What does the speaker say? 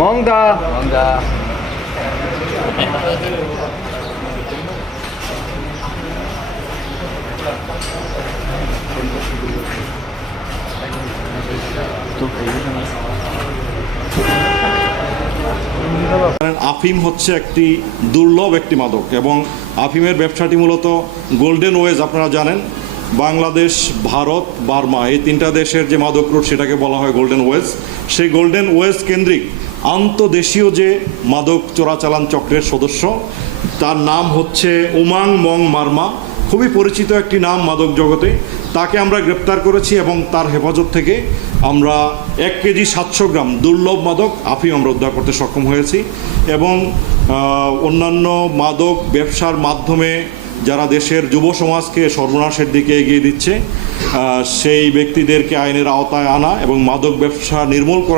মংদা মন্দা আফিম হচ্ছে একটি দুর্লভ একটি মাদক এবং আফিমের ব্যবসাটি মূলত গোল্ডেন ওয়েজ আপনারা জানেন বাংলাদেশ ভারত বার্মা এই তিনটা দেশের যে মাদক রুট সেটাকে বলা হয় গোল্ডেন ওয়েজ সেই গোল্ডেন ওয়েজ কেন্দ্রিক আন্তদেশীয় যে মাদক চোরাচালান চক্রের সদস্য তার নাম হচ্ছে উমাং মং মারমা খুবই পরিচিত একটি নাম মাদক জগতে তাকে আমরা গ্রেপ্তার করেছি এবং তার হেফাজত থেকে আমরা 1 কেজি 700 গ্রাম দুর্লভ মাদক আফিম আমরা উদ্ধার করতে সক্ষম হয়েছি এবং অন্যান্য মাদক ব্যবসার মাধ্যমে যারা দেশের যুব সমাজকে সর্বনাশের দিকে এগিয়ে দিচ্ছে সেই ব্যক্তিদেরকে আইনের আওতায় আনা এবং মাদক ব্যবসা নির্মূল করা